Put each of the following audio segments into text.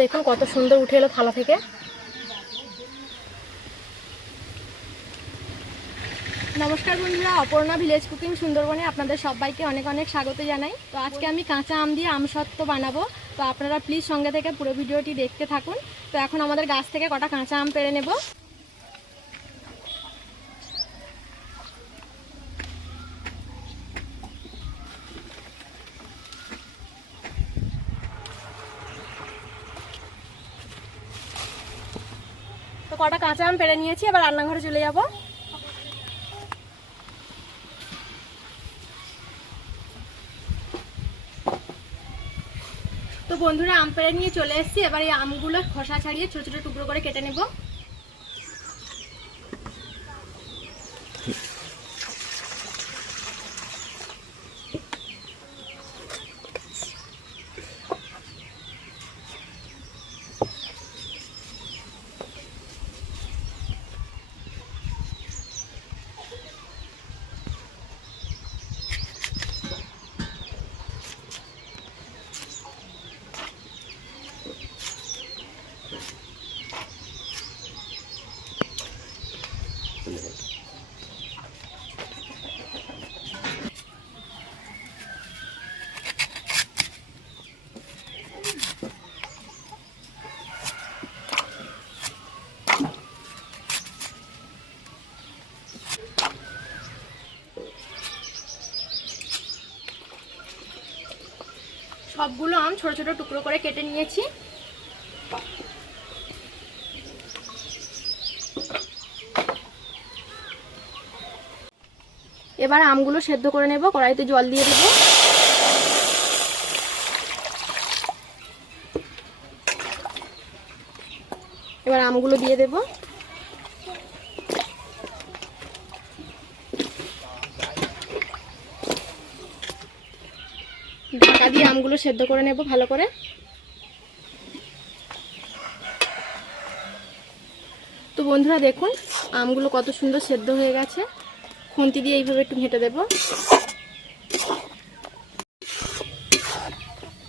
দেখুন কত সুন্দর উঠে এলো থালা থেকে। নমস্কার বন্ধুরা, অপর্ণা ভিলেজ কুকিং সুন্দরবনে আপনাদের সবাইকে অনেক অনেক স্বাগত জানাই। তো আজকে আমি কাঁচা আম দিয়ে আমসত্ত্ব বানাবো, তো আপনারা প্লিজ সঙ্গে থেকে পুরো ভিডিওটি দেখতে থাকুন। তো এখন আমাদের গাছ থেকে কটা কাঁচা আম পেড়ে নেব। তো কটা কাঁচা আম পেড়ে নিয়েছি, এবার রান্নাঘরে চলে যাব। তো বন্ধুরা, আম পেড়ে নিয়ে চলে এসেছি। এবার এই আমগুলো খোসা ছাড়িয়ে ছোট ছোট টুকরো করে কেটে নেব। সবগুলো আম ছোট ছোট টুকরো করে কেটে নিয়েছি। এবার আমগুলো সেদ্ধ করে নেব। কড়াইতে জল দিয়ে দেব। এবার আমগুলো দিয়ে দেব। ঢাকা দিয়ে আমগুলো সেদ্ধ করে নেব ভালো করে। তো বন্ধুরা দেখুন, আমগুলো কত সুন্দর সেদ্ধ হয়ে গেছে। খুন্তি দিয়ে এইভাবে একটু ঘেঁটে দেব।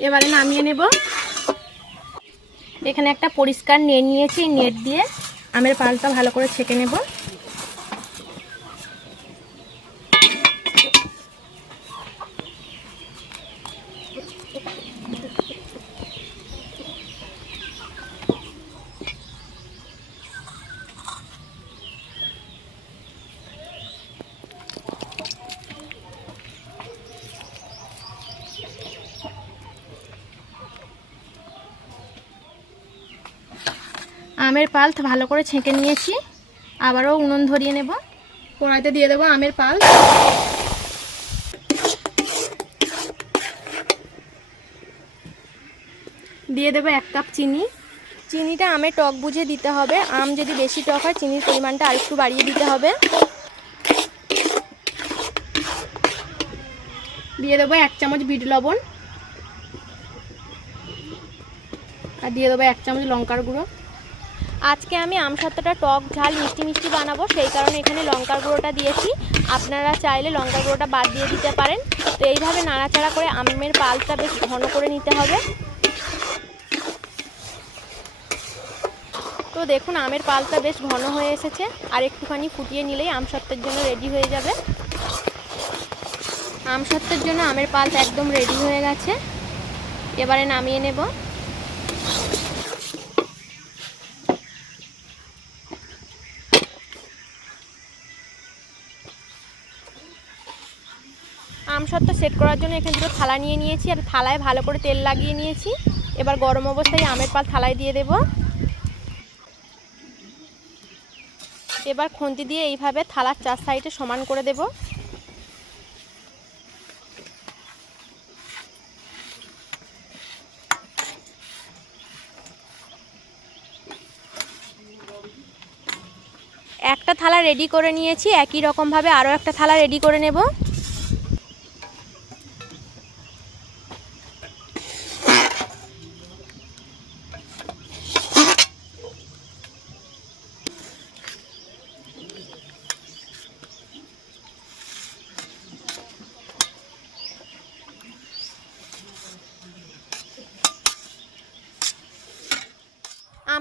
এবারে নামিয়ে নেব। এখানে একটা পরিষ্কার নেট নিয়েছি, নেট দিয়ে আমের পালটা ভালো করে ছেঁকে নেব। আমের পাল ভালো করে ছেঁকে নিয়েছি। আবারও উনুন ধরিয়ে নেব। কড়াইতে দিয়ে দেবো আমের পাল। দিয়ে দেবো 1 কাপ চিনি। চিনিটা আমের টক বুঝে দিতে হবে। আম যদি বেশি টক হয় চিনির পরিমাণটা আরেকটু বাড়িয়ে দিতে হবে। দিয়ে দেবো 1 চামচ বিট লবণ। আর দিয়ে দেবো 1 চামচ লঙ্কার গুঁড়ো। আজকে আমি আমসত্ত্বটা টক ঝাল মিষ্টি মিষ্টি বানাবো, সেই কারণে এখানে লঙ্কার গুঁড়োটা দিয়েছি। আপনারা চাইলে লঙ্কার গুঁড়োটা বাদ দিয়ে দিতে পারেন। তো এইভাবে নাড়াচাড়া করে আমের পালটা বেশ ঘন করে নিতে হবে। তো দেখুন আমের পালটা বেশ ঘন হয়ে এসেছে। আর একটুখানি ফুটিয়ে নিলেই আমসত্ত্বের জন্য রেডি হয়ে যাবে। আমসত্ত্বের জন্য আমের পালটা একদম রেডি হয়ে গেছে। এবারে নামিয়ে নেব। আমসত্ত্ব সেট করার জন্য এখানে দুটো থালা নিয়ে নিয়েছি, আর থালায় ভালো করে তেল লাগিয়ে নিয়েছি। এবার গরম অবস্থায় আমের পাল থালায় দিয়ে দেব। এবার খুন্তি দিয়ে এইভাবে থালার 4 সাইডে সমান করে দেব। একটা থালা রেডি করে নিয়েছি, একই রকমভাবে আরও একটা থালা রেডি করে নেব।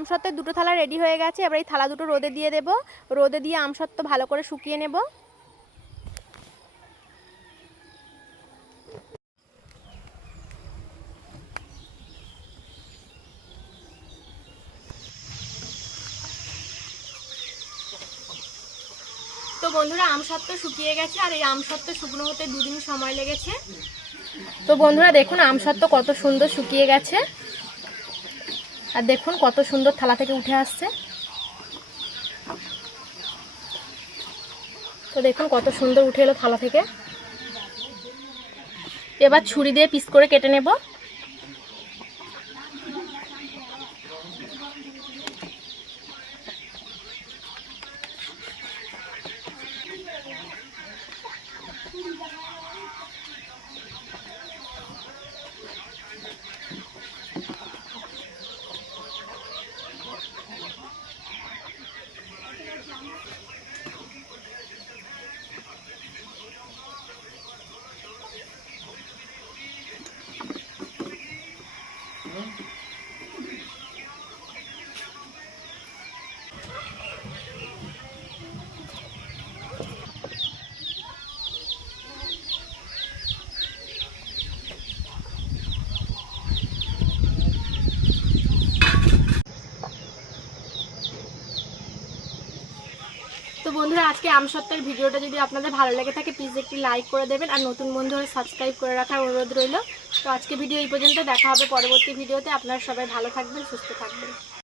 আমসত্ত্বের দুটো থালা রেডি হয়ে গেছে। এবার এই থালা দুটো রোদে দিয়ে দেব। রোদে দিয়ে আমসত্ত্ব ভালো করে শুকিয়ে নেব। তো বন্ধুরা আমসত্ত্ব শুকিয়ে গেছে, আর এই আমসত্ত্ব শুকনো হতে 2 দিন সময় লেগেছে। তো বন্ধুরা দেখুন আমসত্ত্ব কত সুন্দর শুকিয়ে গেছে, আর দেখুন কত সুন্দর থালা থেকে উঠে আসছে। তো দেখুন কত সুন্দর উঠে এলো থালা থেকে। এবার ছুরি দিয়ে পিস করে কেটে নেব। তো বন্ধুরা আজকে আমসত্ত্বের ভিডিওটা যদি আপনাদের ভালো লেগে থাকে প্লিজ একটি লাইক করে দেবেন, আর নতুন বন্ধু হলে সাবস্ক্রাইব করে রাখার অনুরোধ রইল। তো আজকে ভিডিও এই পর্যন্ত, দেখা হবে পরবর্তী ভিডিওতে। আপনারা সবাই ভালো থাকবেন, সুস্থ থাকবেন।